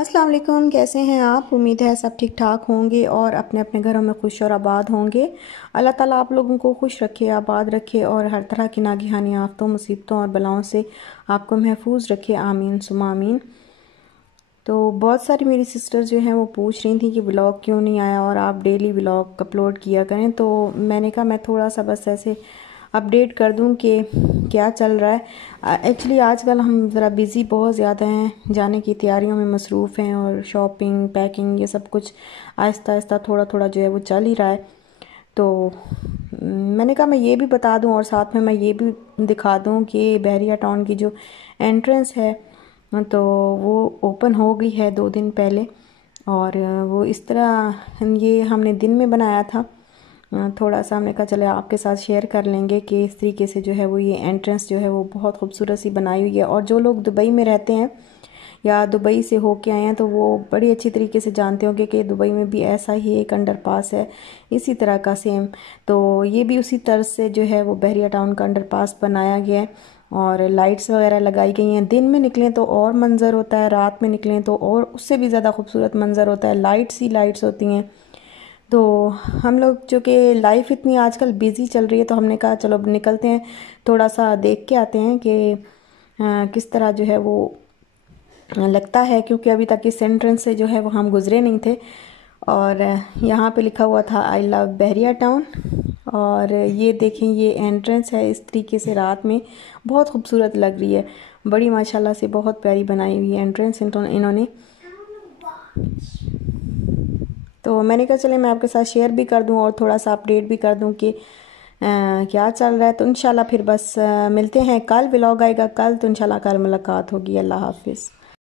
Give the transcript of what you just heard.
अस्सलाम वालेकुम, कैसे हैं आप। उम्मीद है सब ठीक ठाक होंगे और अपने अपने घरों में खुश और आबाद होंगे। अल्लाह ताला आप लोगों को खुश रखे, आबाद रखे और हर तरह की नागिहानी आफतों, मुसीबतों और बलाओं से आपको महफूज रखे। आमीन सुमा आमीन। तो बहुत सारी मेरी सिस्टर्स जो हैं वो पूछ रही थी कि व्लॉग क्यों नहीं आया और आप डेली व्लॉग अपलोड किया करें। तो मैंने कहा मैं थोड़ा सा बस ऐसे अपडेट कर दूं कि क्या चल रहा है। एक्चुअली आजकल हम ज़रा बिज़ी बहुत ज़्यादा हैं, जाने की तैयारियों में मसरूफ़ हैं और शॉपिंग पैकिंग ये सब कुछ आहिस्ता आहिस्ता थोड़ा थोड़ा जो है वो चल ही रहा है। तो मैंने कहा मैं ये भी बता दूं और साथ में मैं ये भी दिखा दूं कि बहरिया टाउन की जो एंट्रेंस है तो वो ओपन हो गई है 2 दिन पहले। और वो इस तरह ये हमने दिन में बनाया था। थोड़ा सा हमने कहा चले आपके साथ शेयर कर लेंगे कि इस तरीके से जो है वो ये एंट्रेंस जो है वो बहुत खूबसूरत सी बनाई हुई है। और जो लोग दुबई में रहते हैं या दुबई से होके आए हैं तो वो बड़ी अच्छी तरीके से जानते होंगे कि दुबई में भी ऐसा ही एक अंडरपास है इसी तरह का सेम। तो ये भी उसी तरह से जो है वो बहरिया टाउन का अंडरपास बनाया गया है और लाइट्स वगैरह लगाई गई हैं। दिन में निकलें तो और मंजर होता है, रात में निकलें तो और उससे भी ज़्यादा खूबसूरत मंजर होता है। लाइट्स ही लाइट्स होती हैं। तो हम लोग चूँकि लाइफ इतनी आजकल बिज़ी चल रही है तो हमने कहा चलो निकलते हैं, थोड़ा सा देख के आते हैं कि किस तरह जो है वो लगता है, क्योंकि अभी तक इस एंट्रेंस से जो है वो हम गुज़रे नहीं थे। और यहाँ पे लिखा हुआ था आई लव बहरिया टाउन। और ये देखें ये एंट्रेंस है, इस तरीके से रात में बहुत खूबसूरत लग रही है। बड़ी माशाल्लाह से बहुत प्यारी बनाई हुई है एंट्रेंस इन्होंने। तो मैंने कहा चले मैं आपके साथ शेयर भी कर दूं और थोड़ा सा अपडेट भी कर दूं कि क्या चल रहा है। तो इंशाल्लाह फिर बस मिलते हैं कल, व्लॉग आएगा कल, तो इंशाल्लाह कल मुलाकात होगी। अल्लाह हाफिज़।